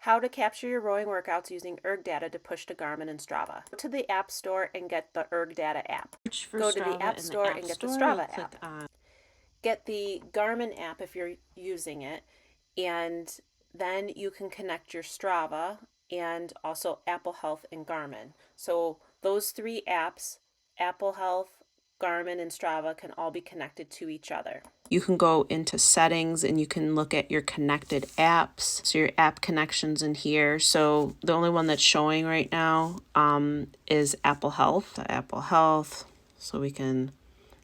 How to capture your rowing workouts using Erg Data to push to Garmin and Strava. Go to the App Store and get the Erg Data app. Go to the App Store and get the Strava app. Get the Garmin app if you're using it, and then you can connect your Strava and also Apple Health and Garmin. So those three apps, Apple Health, Garmin, and Strava, can all be connected to each other. You can go into settings and you can look at your connected apps. So your app connections in here. So the only one that's showing right now is Apple Health. Apple Health. So we can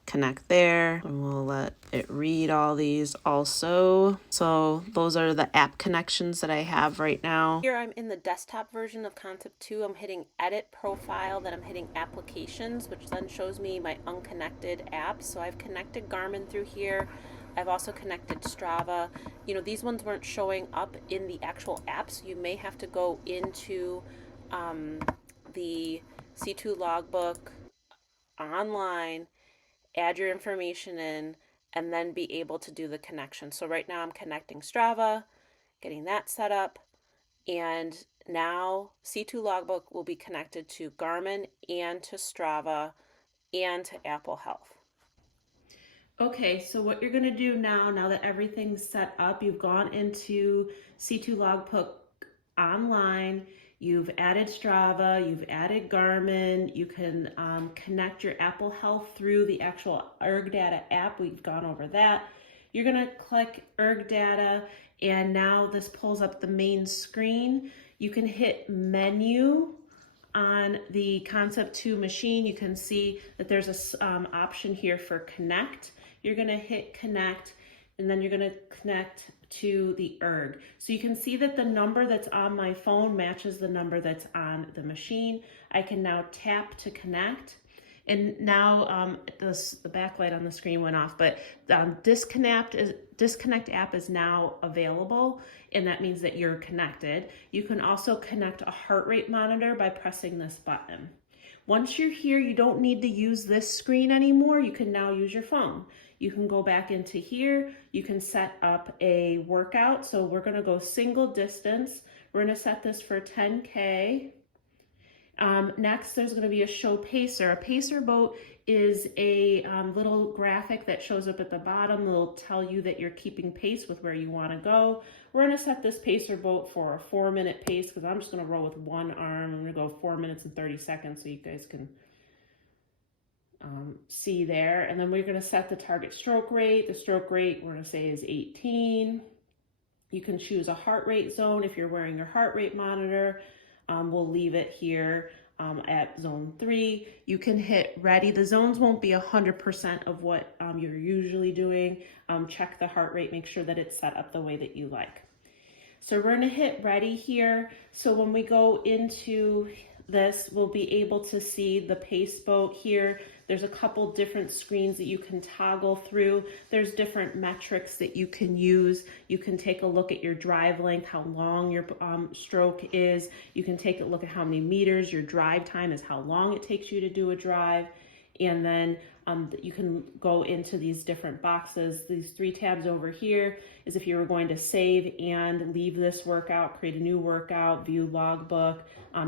connect there, and we'll let it read all these also. So those are the app connections that I have right now. Here I'm in the desktop version of Concept 2. I'm hitting edit profile, then I'm hitting applications, which then shows me my unconnected apps. So I've connected Garmin through here. I've also connected Strava. You know, these ones weren't showing up in the actual app, so you may have to go into the C2 logbook online, add your information in, and then be able to do the connection. So right now I'm connecting Strava, getting that set up, and now C2 Logbook will be connected to Garmin and to Strava and to Apple Health. Okay, so what you're gonna do now that everything's set up, you've gone into C2 Logbook online, you've added Strava, you've added Garmin, you can connect your Apple Health through the actual Erg Data app. We've gone over that. You're gonna click Erg Data, and now this pulls up the main screen. You can hit menu on the Concept 2 machine. You can see that there's a option here for connect. You're gonna hit connect, and then you're gonna connect to the Erg. So you can see that the number that's on my phone matches the number that's on the machine. I can now tap to connect. And now the backlight on the screen went off, but Disconnect app is now available, and that means that you're connected. You can also connect a heart rate monitor by pressing this button. Once you're here, you don't need to use this screen anymore. You can now use your phone. You can go back into here. You can set up a workout. So we're gonna go single distance. We're gonna set this for 10K. Next, there's going to be a show pacer. A pacer boat is a little graphic that shows up at the bottom. It'll tell you that you're keeping pace with where you want to go. We're going to set this pacer boat for a 4-minute pace because I'm just going to row with one arm. I'm going to go 4 minutes and 30 seconds so you guys can see there. And then we're going to set the target stroke rate. The stroke rate we're going to say is 18. You can choose a heart rate zone if you're wearing your heart rate monitor. We'll leave it here at zone 3. You can hit ready. The zones won't be 100% of what you're usually doing. Check the heart rate, make sure that it's set up the way that you like. So we're gonna hit ready here. So when we go into this, we'll be able to see the pace boat here. There's a couple different screens that you can toggle through. There's different metrics that you can use. You can take a look at your drive length, how long your stroke is. You can take a look at how many meters. Your drive time is how long it takes you to do a drive. And then you can go into these different boxes. These 3 tabs over here is if you were going to save and leave this workout, create a new workout, view logbook,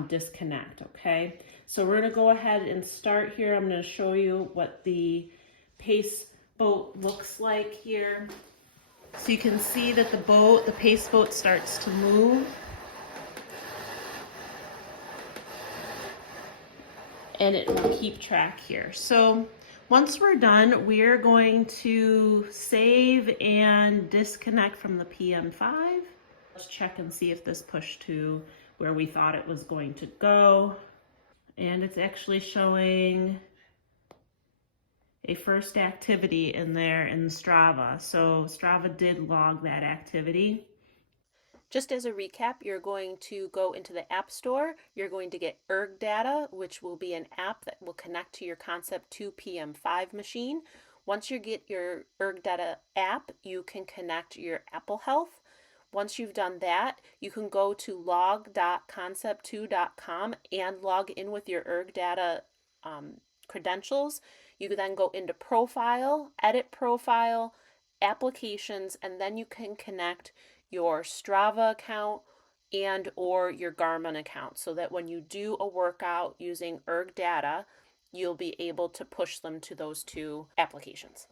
disconnect, okay? So we're gonna go ahead and start here. I'm gonna show you what the pace boat looks like here. So you can see that the pace boat starts to move. And it will keep track here. So once we're done, we're going to save and disconnect from the PM5. Let's check and see if this pushed to where we thought it was going to go. And it's actually showing a first activity in there in Strava. So Strava did log that activity. Just as a recap, you're going to go into the App Store. You're going to get Erg Data, which will be an app that will connect to your Concept 2 PM5 machine. Once you get your Erg Data app, you can connect your Apple Health. Once you've done that, you can go to log.concept2.com and log in with your Erg Data credentials. You can then go into Profile, Edit Profile, Applications, and then you can connect your Strava account and or your Garmin account, so that when you do a workout using Erg Data, you'll be able to push them to those two applications.